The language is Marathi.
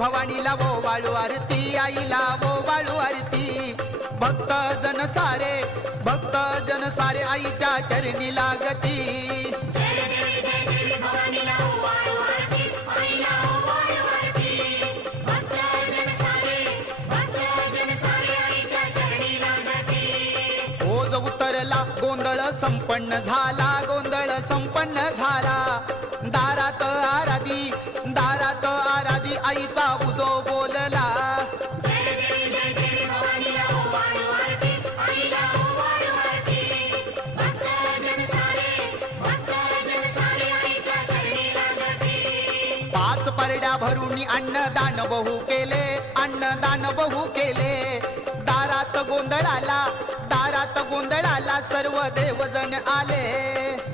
भवानीला वो वाळू आरती आईला वो वाळू आरती भक्त जन सारे आईच्या चरणी लागती ओज उतरला गोंधळ संपन्न झाला दारात आराधी आईचा उदो बोलला पाच परड्या भरून अन्नदान बहु केले दारात गोंधळाला सर्व देवजण आले